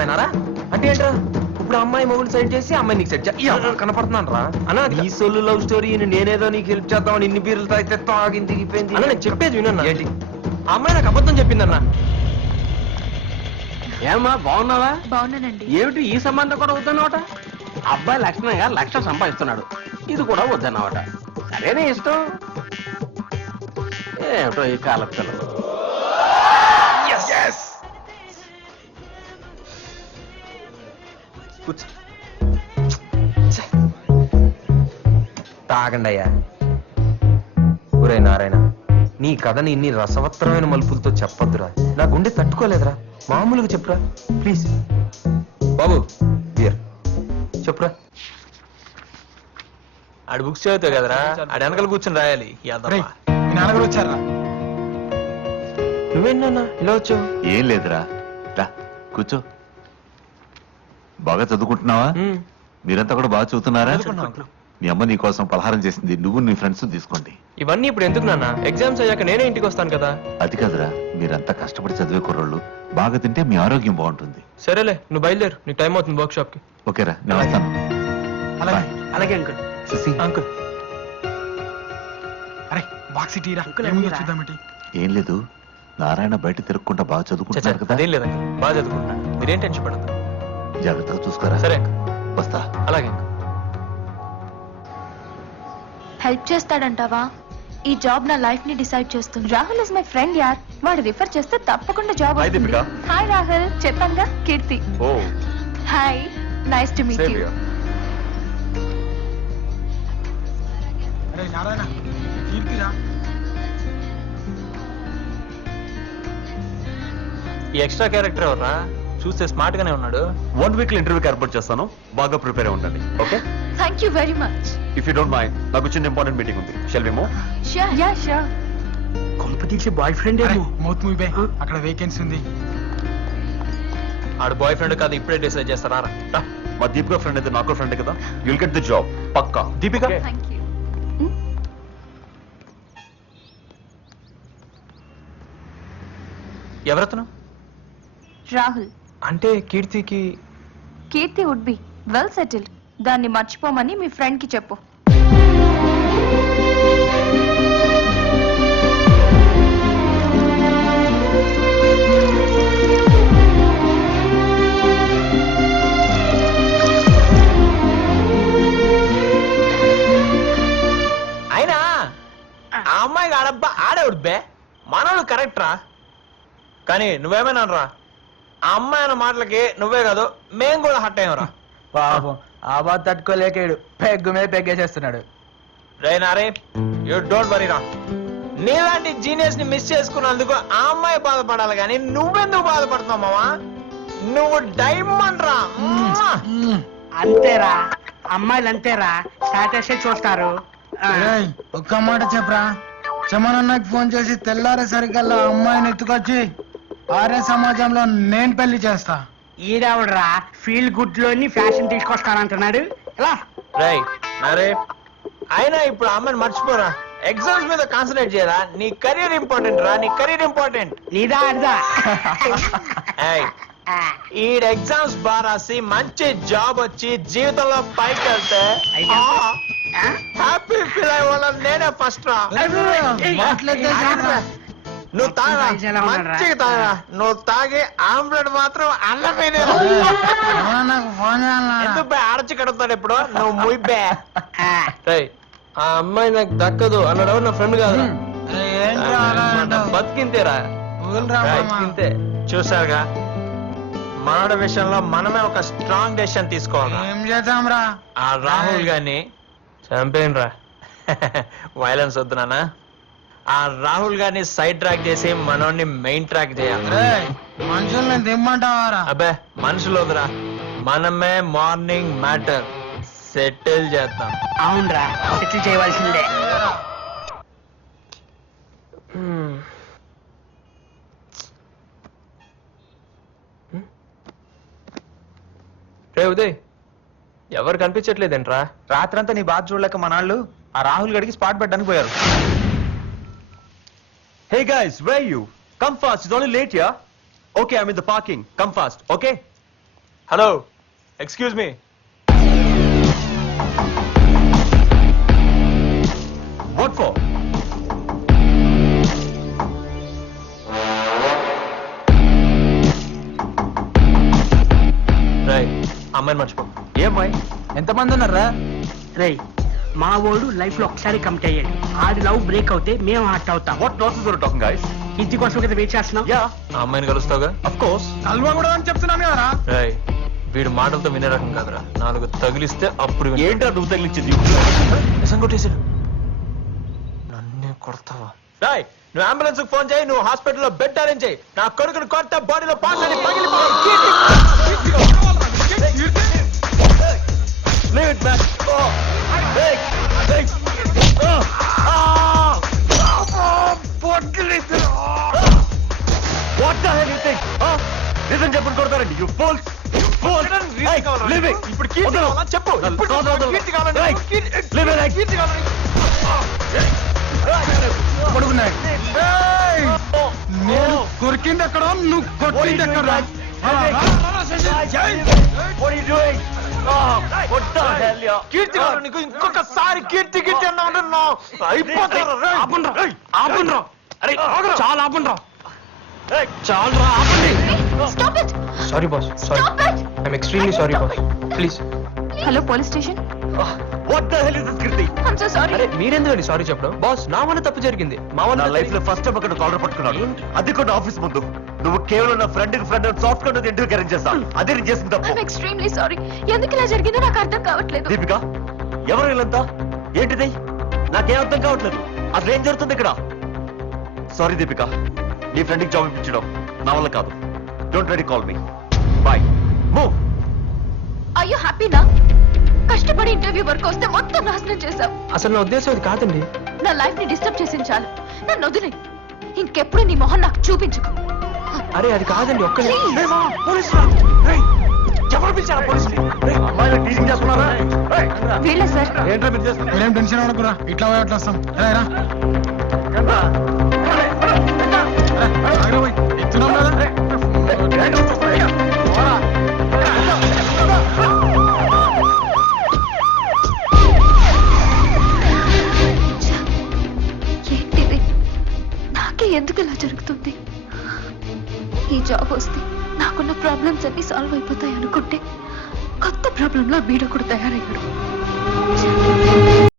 అమ్మాయినారా అంటే ఏంట్రా ఇప్పుడు అమ్మాయి మొగుడు సైడ్ చేసి అమ్మాయి నీకు సెట్ కనపడుతున్నాను రా అన్న ఈ సొల్లు లవ్ స్టోరీ నేనేదో నీకు హెల్ప్ చేద్దామని ఇన్ని బీర్లు తాగితే తాగింది దిగిపోయింది అన్న నేను చెప్పేది వినన్నా ఏంటి ఆ అమ్మాయి నాకు అబద్ధం చెప్పిందన్న ఏమ్మా బాగున్నావా? బాగున్నానండి. ఏమిటి ఈ సంబంధం కూడా వద్దన్నమాట? అబ్బాయి లక్షణంగా 1,00,000 సంపాదిస్తున్నాడు, ఇది కూడా వద్దన్నమాట. సరేనే ఇష్టం. ఏమిటో ఈ కాలం పిల్లలు. తాగండి అయ్యా. ఒరే నారాయణ, నీ కథని ఇన్ని రసవత్తరమైన మలుపులతో చెప్పొద్దురా, నా గుండె తట్టుకోలేదురా. మామూలుగా చెప్పురా ప్లీజ్. బాబు బియర్ చెప్పురా. ఆడు బుక్స్ చదువుతావు కదరా, ఆడు వెనకాల కూర్చొని రాయాలి. నాన్నగారు వచ్చారా? నువ్వేనా ఇలా వచ్చావు? ఏం లేదురా, రా కూర్చో. బాగా చదువుకుంటున్నావా? మీరంతా కూడా బాగా చదువుతున్నారా? నీ అమ్మ నీ కోసం పలహారం చేసింది, నువ్వు నీ ఫ్రెండ్స్ తీసుకోండి. ఇవన్నీ ఇప్పుడు ఎందుకు నాన్న? ఎగ్జామ్స్ అయ్యాక నేనే ఇంటికి వస్తాను కదా. అది కాదురా, మీరంతా కష్టపడి చదివే కుర్రోళ్ళు, బాగా తింటే మీ ఆరోగ్యం బాగుంటుంది. సరేలే, నువ్వు బయలుదేరు, నీకు టైం అవుతుంది వర్క్ షాప్ కి. ఓకేరా, నేను వస్తాను. అలాగే అంకుల్. అంకుల్ అరే బాక్స్ టీరా చూద్దామేంటి? ఏం లేదు, నారాయణ బయట తిరగకుండా బాగా చదువుకుంటున్నారు కదా. అదేం లేదు అంకుల్, బాగా చదువుకుంటున్నాను, మీరేం టెన్షన్ పడద్దు. జాగ్రత్తగా చూసుకోరా. సరే అంకుల్, వస్తా. అలాగే అంకుల్. హెల్ప్ చేస్తాడంటావా? ఈ జాబ్ నా లైఫ్ ని డిసైడ్ చేస్తుంది. రాహుల్ ఇస్ మై ఫ్రెండ్ యార్, వాడు రిఫర్ చేస్తే తప్పకుండా జాబ్ వస్తుంది. హాయ్ రాహుల్, చెప్పంగా Keerthi. Hi, nice to meet you. అరే నారాయణ, కీర్తిరా. ఈ ఎక్స్ట్రా క్యారెక్టర్ ఎవర్రా? చూస్తే స్మార్ట్ గానే ఉన్నాడు. 1 వీక్ ఇంటర్వ్యూకి ఏర్పాటు చేస్తాను, బాగా ప్రిపేర్ అయి ఉండండి. Okay, thank you very much. If you don't mind, నాకు చిన్న ఇంపార్టెంట్ మీటింగ్ ఉంది. Shall we move? Sure. Yeah sure. కొంప తీసి బాయ్ ఫ్రెండ్ ఏమో. మౌత్ మూవీ అక్కడ వేకెన్సీ ఉంది. ఆడు బాయ్ ఫ్రెండ్ కాదు, ఇప్పుడే డిసైడ్ చేస్తారా? మా దీపిక ఫ్రెండ్ అయితే నాకు ఫ్రెండ్ కదా, యుల్ గెట్ ది జాబ్ పక్కా. Deepika, thank you. ఎవరతను? రాహుల్. అంటే కీర్తికి? Keerthi would be well settled, దాన్ని మర్చిపోమని మీ ఫ్రెండ్ కి చెప్పు. అయినా ఆ అమ్మాయికి ఆడబ్బా ఆడేవుడ్బే, మనోడు కరెక్ట్ రా. కానీ నువ్వేమైనా రా, ఆ అమ్మాయి అన్న మాటలకి నువ్వే కాదు మేం కూడా హట్ అయ్యాం రా. పాపం ఆ బాధ తట్టుకోలేకాడు, పెగ్గు మీద పెగ్గేసేస్తున్నాడు. రే యూ డోంట్ వరీ రా, నీలాంటి జీనియస్ ని మిస్ చేసుకున్నందుకు ఆ అమ్మాయి బాధపడాలి కానీ నువ్వెందుకు బాధపడుతున్నావు మావా? నువ్వు డైమండ్ రా. అంతేరా, అమ్మాయిలు అంతేరా, స్టాటస్ చూస్తారు. ఏయ్, ఒక్క మాట చెప్పరా. చమనన్నకి ఫోన్ చేసి తెల్లారేసరికల్లా అమ్మాయిని ఎత్తుకొచ్చి ఆర్య సమాజంలో నేను పెళ్లి చేస్తా. ఈడవడరా ఫీల్ గుడ్ లోని ఫ్యాషన్ తీసుకొస్తానంటున్నాడు. ఎలా రే అయినా ఇప్పుడు ఆ అమ్మాయిని మర్చిపోరా, ఎగ్జామ్స్ మీద కాన్సన్ట్రేట్ చేయరా. నీ కెరీర్ ఇంపార్టెంట్ రా, నీ కెరీర్ ఇంపార్టెంట్. నీదా అడిదా? ఈ ఎగ్జామ్స్ బాగా రాసి మంచి జాబ్ వచ్చి జీవితంలో పైకి వెళ్తే హ్యాపీ ఫీల్ అయ్యేవాళ్ళని నేనే ఫస్ట్ రా. నువ్వు తాగరా, మంచిగా తాగరా. నువ్వు తాగి ఆమ్లెట్ మాత్రం అన్నమైన ఎందుకు ఆడచి కడుగుతాడు ఇప్పుడు. నువ్వు ముయ్యే ఆ అమ్మాయి నాకు దక్కదు అన్నాడు నా ఫ్రెండ్ కాదు, బతికింతేరా బతికింతే. చూసారుగా, మనోడి విషయంలో మనమే ఒక స్ట్రాంగ్ డెసిషన్ తీసుకోవాలి. ఏం చేద్దాంరా? ఆ రాహుల్ గాని చంపేయండి రా. వైలెన్స్ వద్దు నాన్న. ఆ రాహుల్ గారిని సైడ్ ట్రాక్ చేసి మనోడిని మెయిన్ ట్రాక్ చేయాలి. మనుషుల్ని దిమ్మంటావారా? అబ్బే మనుషులు వద్దురా, మనమే మార్నింగ్ మ్యాటర్ సెటిల్ చేద్దాం. అవునరా, సెటిల్ చేయవలసిందే. రే ఉదయ్, ఎవరు కనిపించట్లేదేంట్రా? రాత్రంతా నీ బాధ చూడలేక మనాళ్ళు ఆ రాహుల్ గడికి స్పాట్ పెట్టడానికి పోయారు. Hey guys, where are you? Come fast, it's only late here. Okay, I'm in the parking. Come fast, okay? Hello excuse me What for? రై అమ్మాయిని మర్చిపో ఏమ్మాయి? ఎంతమంది ఉన్నారా? రేయ్ మా ఓడు లైఫ్ లో ఒకసారి కమిట్ అయ్యాడు. ఆడి లవ్ బ్రేక్ అవుతే మేము హార్ట్ అవుతాం. What nonsense are you talking, guys? ఇంటి కోసం కదా వెయిట్ చేస్తున్నాం. Yeah, ఆ అమ్మాయిని కలుస్తావుగా of course. కలవకూడదు అని చెప్తున్నాను కదరా. రై వీడు మాటలతో వినే రకం కాదురా 4 తగిలిస్తే అప్పుడు వింటాడు. ఏంటా నువ్వు తగిలించింది? నిజం కొట్టేశాడు నన్నే కొడతావా రాయ్ నువ్వు అంబులెన్స్ ఫోన్ చేయి నువ్వు హాస్పిటల్లో బెడ్ అరేంజ్ చేయి నా కొడుకుని కొత్త బాడీలో పాస్ అని Leave it, man. Oh, hey, hey. Oh, ah. What the hell you think? Huh? నిజం చెప్పని కొడతారండి you fools. You fools. Hey, leave it. ఇప్పుడు కీర్తి కావాలా చెప్పు ఇప్పుడు కీర్తి కావాలంటే Right. Leave it, right. కీర్తి కావాలని పడుకున్నాయి. ఏయ్! నేను కొరికింది ఎక్కడ, నువ్వు What are you కొట్టింది doing, ఎక్కడ? guys? What are you doing? Oh, what the hell, yeah? కీర్తి కావాలి నీకు ఇంకొకసారి కీర్తి కీర్తి అన్నా అయిపోతారు ఆపండ్రా. అరే చాలా ఆపండ్రా. Hey, చాలరా ఆపండి. Stop it. Sorry boss sorry stop it. I'm extremely sorry boss please. Hello police station. what the hell is this, Kirti? I'm so sorry. అరే మీరెందుకండి సారీ చెప్పడం బాస్ నా వల్ల తప్పు జరిగింది మా నా వల్ల లైఫ్ లో ఫస్ట్ టైం అక్కడ కాలర్ పట్టుకున్నాను అది కూడా ఆఫీస్ ముందు నువ్వు కేవలం నా ఫ్రెండ్ సాఫ్ట్ గా ఇంటర్వ్యూ అరేంజ్ చేస్తా అదే నేను చేసిన తప్పు ఐమ్ ఎక్స్ట్రీమ్లీ సారీ. ఎందుకు ఇలా జరిగిందో నాకు అర్థం కావట్లేదు. దీపిక ఎవరు వీళ్ళంతా ఏంటిది నాకేం అర్థం కావట్లేదు అసలు ఏం జరుగుతుంది ఇక్కడ సారీ దీపిక నీ ఫ్రెండ్ కి జాబ్ ఇప్పించడం నా వల్ల కాదు don't ready call me boy move are you happy నా? కష్టపడి ఇంటర్వ్యూ వరకు వస్తే మొత్తం నాశనం చేశావు. అసలు నా ఉద్దేశం అది కాదండి. నా లైఫ్ ని డిస్టర్బ్ చేసింది చాలు. నన్ను వదిలే. ఇంకెప్పుడు నీ మొహం నాకు చూపించుకో. అరే అది కాదండి ఒక్క Please. ఎవరు పిలిచారా పోలీసులు అమ్మాయిలు టీచింగ్ చేస్తున్నారా వీళ్ళే సార్. ఏంట్రా మీరు చేస్తున్నారు మీరేం టెన్షన్ అవ్వకురా, ఇట్లా పోయి అట్లా వస్తాం. రా ఇస్తున్నాం కదా. ఏంటిది? నాకే ఎందుకు ఇలా జరుగుతుంది? ఈ జాబ్ వస్తే నాకున్న ప్రాబ్లమ్స్ అన్ని సాల్వ్ అయిపోతాయి అనుకుంటే కొత్త ప్రాబ్లంలో వీడొకడు తయారయ్యాడు.